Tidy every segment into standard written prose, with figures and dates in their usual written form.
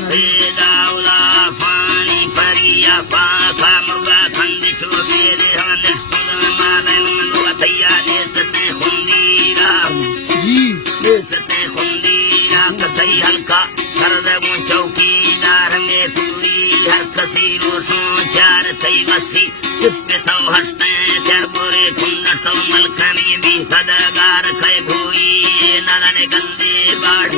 दाउला पानी परिया पाखा मुर्गा खंडी चोबे देहा निष्ठुर मालन मनोवतैया देसते खुंदीरा देसते खुंदीरा कथई हल्का सरदगु चौकीदार में पूरी हर कसी रोशों चार थई वसी इप्पे सौ हस्ते चार बोरे खुंडर सौ मलकनी भी सदगार कई भूई नादने गंदे बाढ़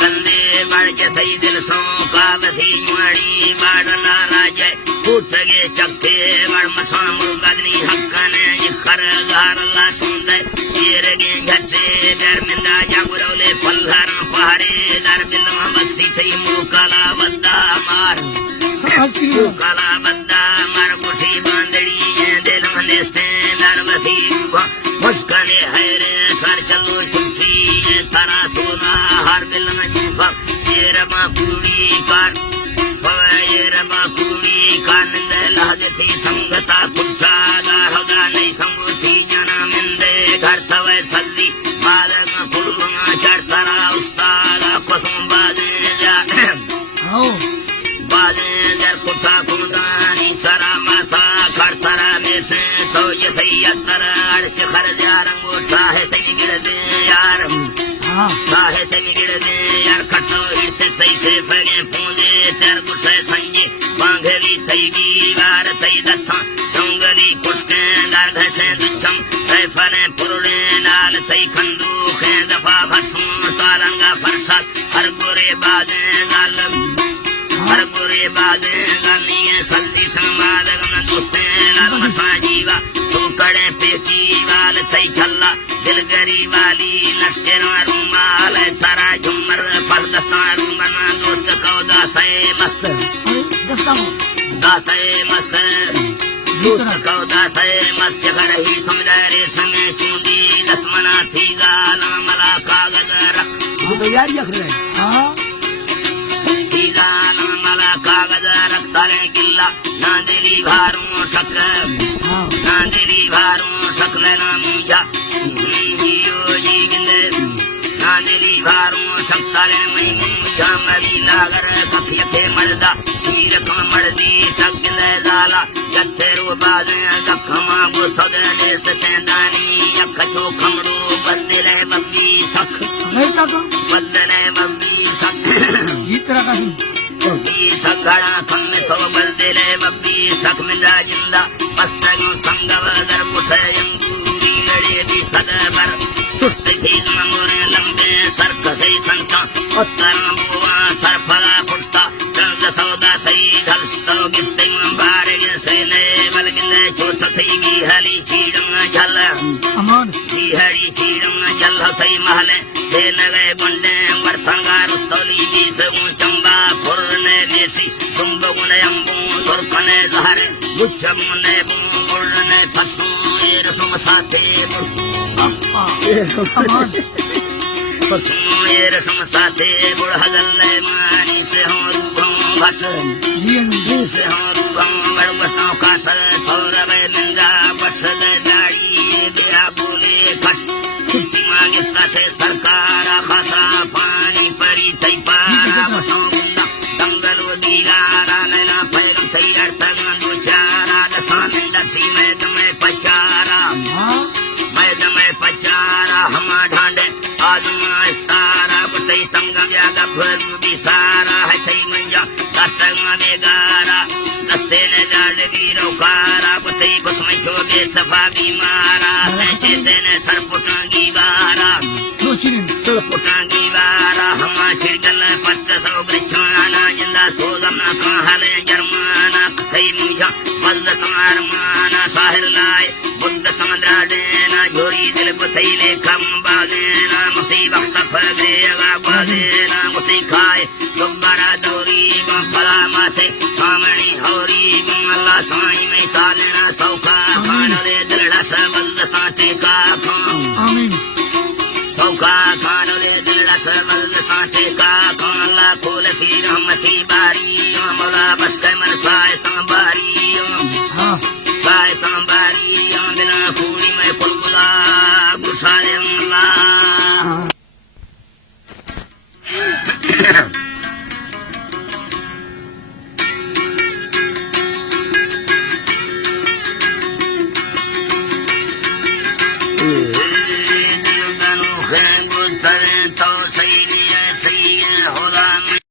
गंदे बाढ़ के थई दिल सौ काबसी मुआड़ी बाढ़ ना राजे उठ गे चक्के बाढ़ मसा मुर्गदनी हक्कने खर गार ला सुंदे येर गे झटे दरमिंदा जागुरौले पल्हर पहाड़े दर बिलमा बसी थई मुकाला बद्दा मार मुकाला बद्दा मार कुशी बांदड़ी दिल मनेस्ते दरवती मुस्काने हैरे सर चलो चुकी तारा सोना हर बिलमा जुफा येर बाकुड़ी कार येर बाकुड़ी कार नंदे लहजती संगता कुत्ता दारगा नहीं संगती जना मिंदे घर तवे सल्ली मालंग पुरवा चढ़तरा उस्ताद कसम बादे जा बादे जर कुत्ता कुंदानी सरा मासा खड़तरा में से तो ये भैया तरा अड़च खर जा रंगोटा है सही गिरदे यार साहे से गिरदे यार खटो इसे सही से फगे पूंदे तेर गुस्से संगे बांधेली थईगी वार थई दत्था जंगली कुश्के दर घसे दुचम तय फले पुरले लाल थई खंदूक दफा भस्म तारंगा फरसाद हर गोरे बादे गाल हर गोरे बादे गानिए सल्दी समाद गन दोस्ते लाल मसा जीवा तू कड़े पेकी वाल थई छल्ला दिल गरी वाली लश्कर रुमाल तारा झुमर पर दस्तार मना दोस्त कौदा से मस्त दासे मस्त दोस्त कौदा से मस्त कर ही तुम दरे समय चूंदी दस्मना थी गाला मला कागज रख वो तो यार यख रहे हां थी गाला मला कागज रख तारे गिल्ला नांदेली भारू सक नांदेली भारू सकले ना मुजा नांदेली भारू सकतारे मई जामली नागर कफियते मर्दा तीर कम मर्दी तगले जाला जत्तेरो बादे दखमा गुथद देस तेंदानी यखचो खमड़ो बंदरे बब्बी सख बंदरे बब्बी सख इतना का बब्बी सखड़ा खम तो बंदरे बब्बी सख मिला जिंदा मस्तगो तंगव दर कुसयंगूरी लड़े भी सदबर सुस्त थी मोरे लंबे सरक थई संता उत्तर बुआ सरफला पुष्टा चंद सौदा थई धलस्तो गिफ्ते बारे से ले बलगिले चोट थई गी हली चीड़म झल अमान गी हरी चीड़म झल थई महले से लगे गुंडे मरथंगा रुस्तौली जी से चंबा फुरने देसी तुम बगुने अंबू तुरकने जहरे गुच्छ मुने बुरने फसू ये रसम साथे अमान फसू ये रसम साथे बुढ़हगल मानी से हो रूपों भस जी से हो रूपों बरबसों का सर थोड़ा वे नंगा बस दाड़ी दिया बोले फस छुट्टी मांगता से सरकार खासा पानी परी थई पारा बसों गुंडा दंगलो दीगारा नैना पैर थई अर्थन दो चारा दसान दसी में तुम्हें पचारा हमा ढांडे आजमा इस्तारा बुतई तंगा ज्यादा भरू भी सारा है थई मंजा दस्तंगा बेगारा दस्ते ने जाल वीरो कारा बुतई बुतमई छोगे सफा बीमारा चेते ने सरपुटांगी बारा सरपुटांगी बारा हमा छिड़गल पत्त सौ ब्रिछाना जिंदा सोगम ना कहले जर्माना थई मुझा मल्द कमार माना साहिर लाए बुद्ध समंद्रा देना झोरी दिल बुथई ले कम बादेना मुसीबत फगेगा बादेना मुसी खाए दोबारा दौरी फला माथे सामणी हौरी अल्लाह साईं में ताले